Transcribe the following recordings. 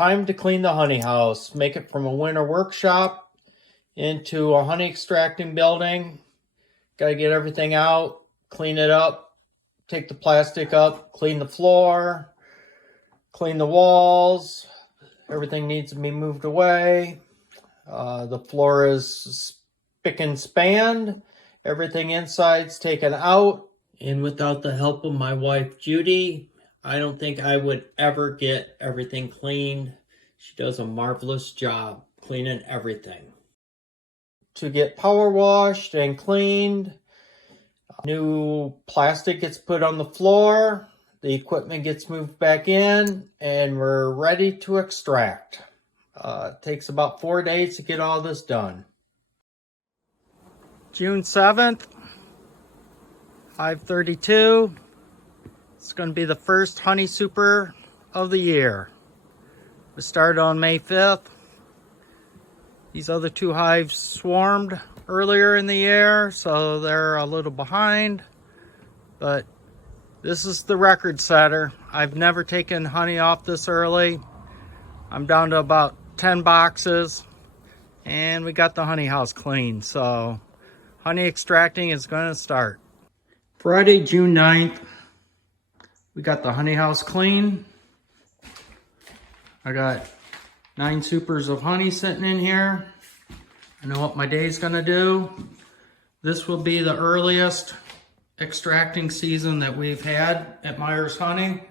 Time to clean the honey house. Make it from a winter workshop into a honey extracting building. Gotta get everything out, clean it up, take the plastic up, clean the floor, clean the walls. Everything needs to be moved away. The floor is spick and span. Everything inside's taken out. And without the help of my wife, Judy, I don't think I would ever get everything cleaned. She does a marvelous job cleaning everything. To get power washed and cleaned, new plastic gets put on the floor, the equipment gets moved back in, and we're ready to extract. It takes about 4 days to get all this done. June 7th, 5:32. It's going to be the first honey super of the year. We started on May 5th. These other two hives swarmed earlier in the year, so they're a little behind. But this is the record setter. I've never taken honey off this early. I'm down to about 10 boxes, and we got the honey house clean. So honey extracting is going to start. Friday, June 9th. We got the honey house clean. I got 9 supers of honey sitting in here. I know what my day's gonna do. This will be the earliest extracting season that we've had at Myers Honey.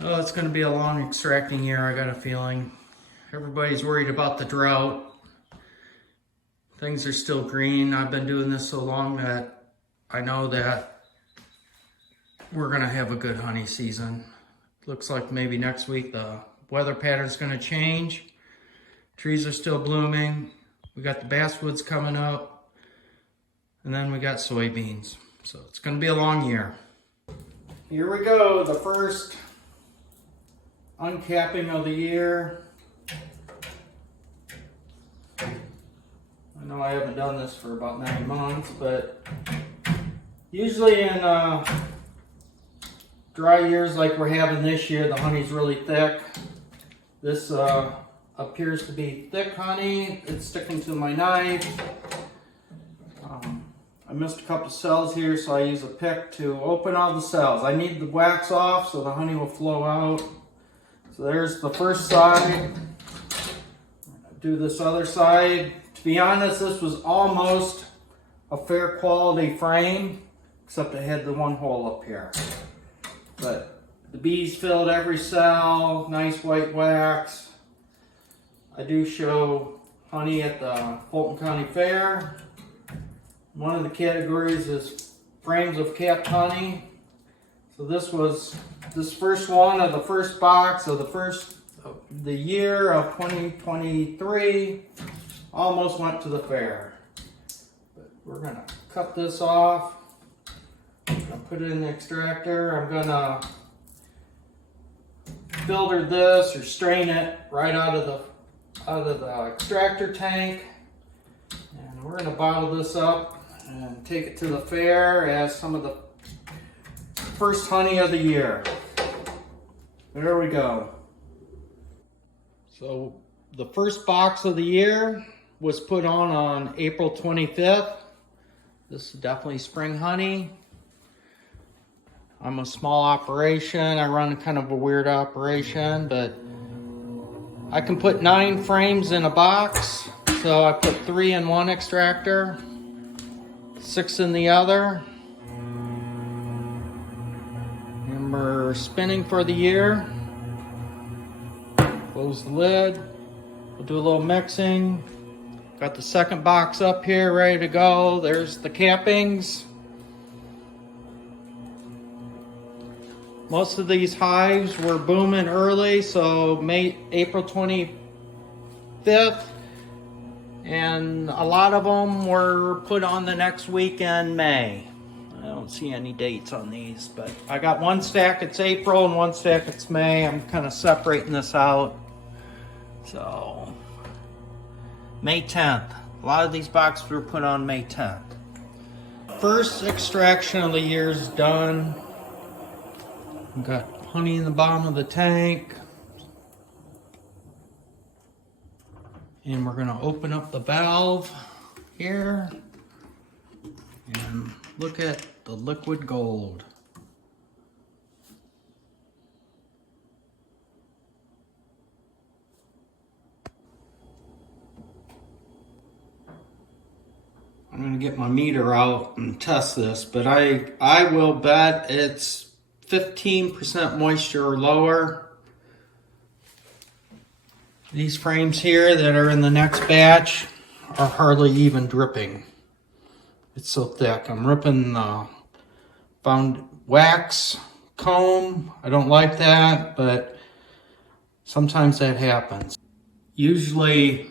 Oh, it's gonna be a long extracting year, I got a feeling. Everybody's worried about the drought. Things are still green. I've been doing this so long that I know that we're gonna have a good honey season. Looks like maybe next week the weather pattern's gonna change. Trees are still blooming. We got the basswoods coming up. And then we got soybeans. So it's gonna be a long year. Here we go, the first uncapping of the year. I know I haven't done this for about 9 months, but usually in dry years like we're having this year, the honey's really thick. This appears to be thick honey. It's sticking to my knife. I missed a couple cells here, so I use a pick to open all the cells. I need the wax off so the honey will flow out. So there's the first side. Do this other side. To be honest, this was almost a fair quality frame, except it had the one hole up here. But the bees filled every cell, nice white wax. I do show honey at the Fulton County Fair. One of the categories is frames of capped honey. So this was this first one of the first box of the year of 2023. Almost went to the fair. But we're gonna cut this off. I'll put it in the extractor. I'm gonna filter this or strain it right out of the extractor tank, and we're gonna bottle this up and take it to the fair as some of the first honey of the year. There we go. So the first box of the year was put on April 25th. This is definitely spring honey. I'm a small operation. I run kind of a weird operation, but I can put 9 frames in a box. So I put 3 in one extractor, 6 in the other. And we're spinning for the year. Close the lid. We'll do a little mixing. Got the second box up here ready to go. There's the cappings. Most of these hives were booming early, so April 25th, and a lot of them were put on the next week in May. I don't see any dates on these, but I got one stack it's April and one stack it's May. I'm kind of separating this out. So, May 10th. A lot of these boxes were put on May 10th. First extraction of the year is done. We've got honey in the bottom of the tank. And we're gonna open up the valve here and look at the liquid gold. I'm gonna get my meter out and test this, but I will bet it's 15% moisture or lower. These frames here that are in the next batch are hardly even dripping. It's so thick. I'm ripping the wax comb. I don't like that, but sometimes that happens. Usually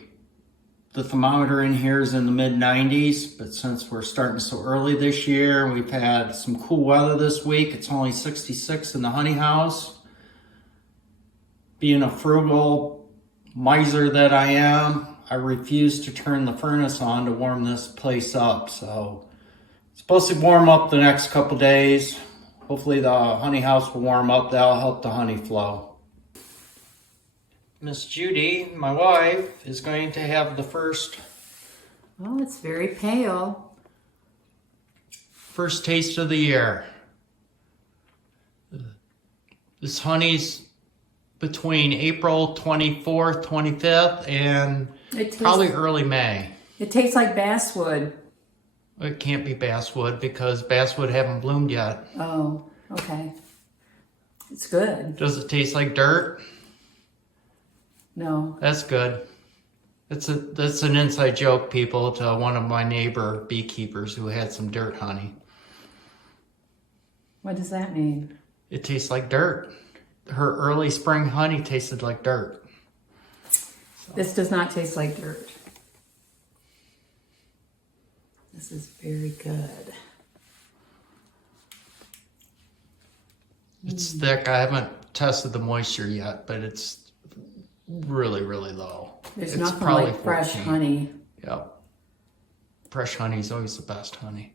the thermometer in here is in the mid-90s, but since we're starting so early this year, we've had some cool weather this week. It's only 66 in the honey house. Being a frugal miser that I am, I refuse to turn the furnace on to warm this place up. So it's supposed to warm up the next couple days. Hopefully the honey house will warm up. That'll help the honey flow. Miss Judy, my wife, is going to have the first... Oh, it's very pale. First taste of the year. This honey's between April 24th, 25th, and probably early May. It tastes like basswood. It can't be basswood because basswood haven't bloomed yet. Oh, okay. It's good. Does it taste like dirt? No. That's good. That's an inside joke, people, to one of my neighbor beekeepers who had some dirt honey. What does that mean? It tastes like dirt. Her early spring honey tasted like dirt. This does not taste like dirt. This is very good. It's thick. I haven't tested the moisture yet, but it's really, really low. There's nothing like fresh 14. honey. Yep. Fresh honey is always the best honey.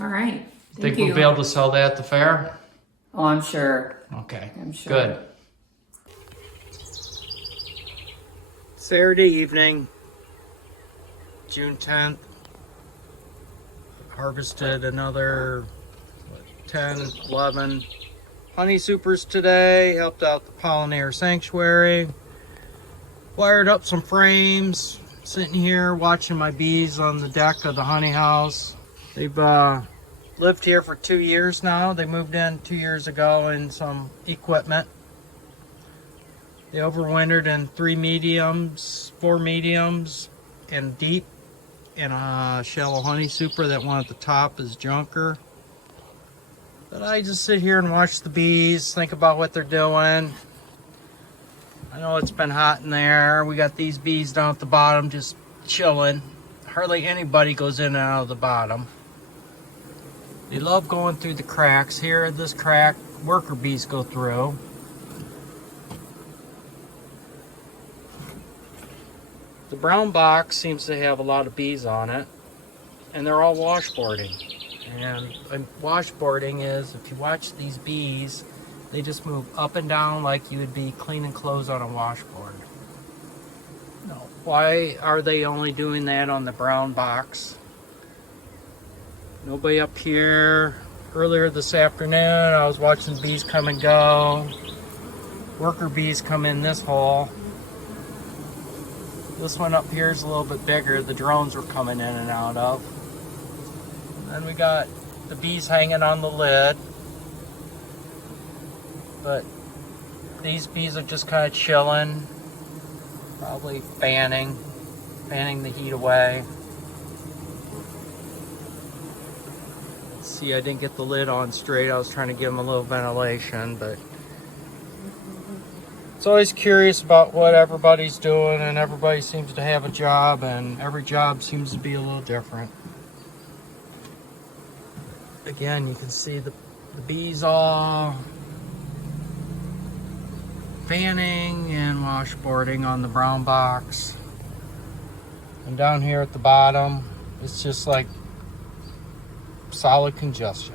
All right. Think we'll be able to sell that at the fair? Oh, I'm sure. Okay. I'm sure. Good. Saturday evening, June 10th. Harvested another 10, 11 honey supers today. Helped out the pollinator sanctuary. Wired up some frames. Sitting here watching my bees on the deck of the honey house. They've lived here for 2 years now. They moved in 2 years ago in some equipment. They overwintered in 4 mediums, and deep in a shallow honey super. That one at the top is junker. But I just sit here and watch the bees, think about what they're doing. I know it's been hot in there. We got these bees down at the bottom just chilling. Hardly anybody goes in and out of the bottom. They love going through the cracks. Here, this crack, worker bees go through. The brown box seems to have a lot of bees on it, and they're all washboarding. And washboarding is, if you watch these bees, they just move up and down like you would be cleaning clothes on a washboard. No. Why are they only doing that on the brown box? Nobody up here. Earlier this afternoon, I was watching bees come and go. Worker bees come in this hole. This one up here is a little bit bigger. The drones were coming in and out of. Then we got the bees hanging on the lid. But these bees are just kind of chilling. Probably fanning the heat away. See, I didn't get the lid on straight. I was trying to give them a little ventilation, but it's always curious about what everybody's doing, and everybody seems to have a job, and every job seems to be a little different. Again, you can see the bees all fanning and washboarding on the brown box. And down here at the bottom, it's just like solid congestion.